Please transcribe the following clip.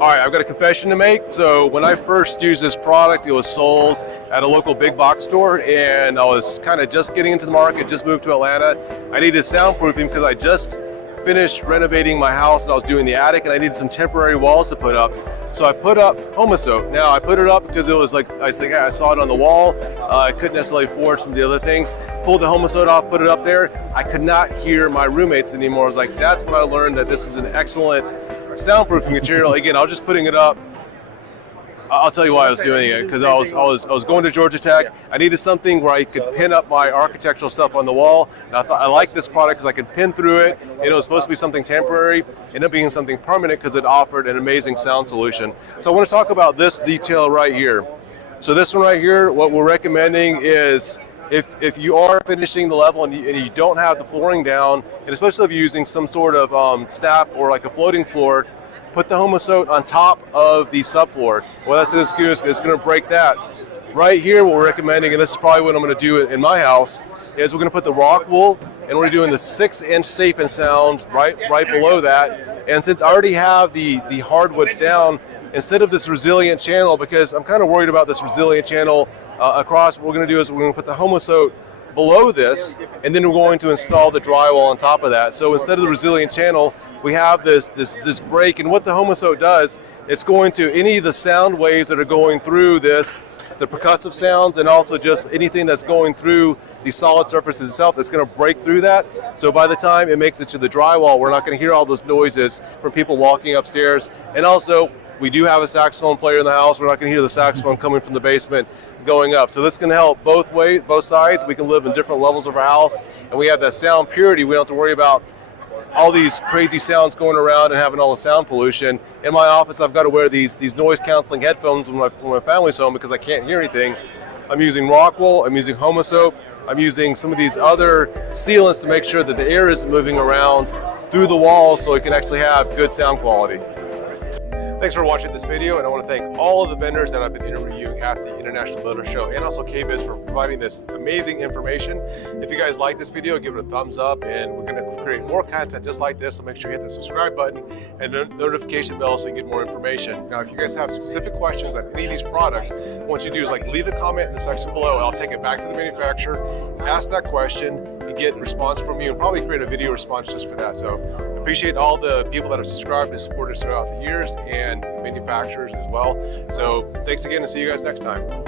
All right, I've got a confession to make. So when I first used this product, it was sold at a local big box store, and I was kind of just getting into the market, just moved to Atlanta. I needed soundproofing because I just finished renovating my house and I was doing the attic, and I needed some temporary walls to put up. So I put up Homosoap. Now I put it up because it was like, I saw it on the wall. I couldn't necessarily afford some of the other things. Pulled the Homosoap off, put it up there. I could not hear my roommates anymore. I was like, that's when I learned that this was an excellent soundproofing material. Again, I was just putting it up. I'll tell you why I was doing it, because I was going to Georgia Tech. I needed something where I could pin up my architectural stuff on the wall, and I thought I liked this product because I could pin through it. It was supposed to be something temporary, ended up being something permanent because it offered an amazing sound solution. So I want to talk about this detail right here. So this one right here, what we're recommending is if you are finishing the level and you don't have the flooring down, and especially if you're using some sort of step or like a floating floor, put the Homosoap on top of the subfloor. Well, that's an excuse, it's going to break that. Right here, what we're recommending, and this is probably what I'm going to do in my house, is we're going to put the rock wool, and we're doing the 6-inch safe and sound right below that. And since I already have the hardwoods down, instead of this resilient channel, because I'm kind of worried about this resilient channel across, what we're going to do is we're going to put the Homosoap below this, and then we're going to install the drywall on top of that. So instead of the resilient channel, we have this break, and what the Homosoap does, it's going to, any of the sound waves that are going through this, the percussive sounds, and also just anything that's going through the solid surfaces itself, it's going to break through that. So by the time it makes it to the drywall, we're not going to hear all those noises from people walking upstairs. And also, we do have a saxophone player in the house. We're not going to hear the saxophone coming from the basement going up. So this can help both ways, both sides. We can live in different levels of our house, and we have that sound purity. We don't have to worry about all these crazy sounds going around and having all the sound pollution. In my office, I've got to wear these noise canceling headphones when my family's home because I can't hear anything. I'm using rock wool, I'm using Homosoap, I'm using some of these other sealants to make sure that the air isn't moving around through the walls so it can actually have good sound quality. Thanks for watching this video, and I want to thank all of the vendors that I've been interviewing at the International Builder Show, and also KBIS for providing this amazing information. If you guys like this video, give it a thumbs up, and we're going to create more content just like this, so make sure you hit the subscribe button and the notification bell so you can get more information. Now, if you guys have specific questions on any of these products, what you do is leave a comment in the section below, and I'll take it back to the manufacturer, ask that question, and get a response from you, and probably create a video response just for that. So appreciate all the people that have subscribed and supported us throughout the years, and manufacturers as well. So thanks again, and see you guys next time.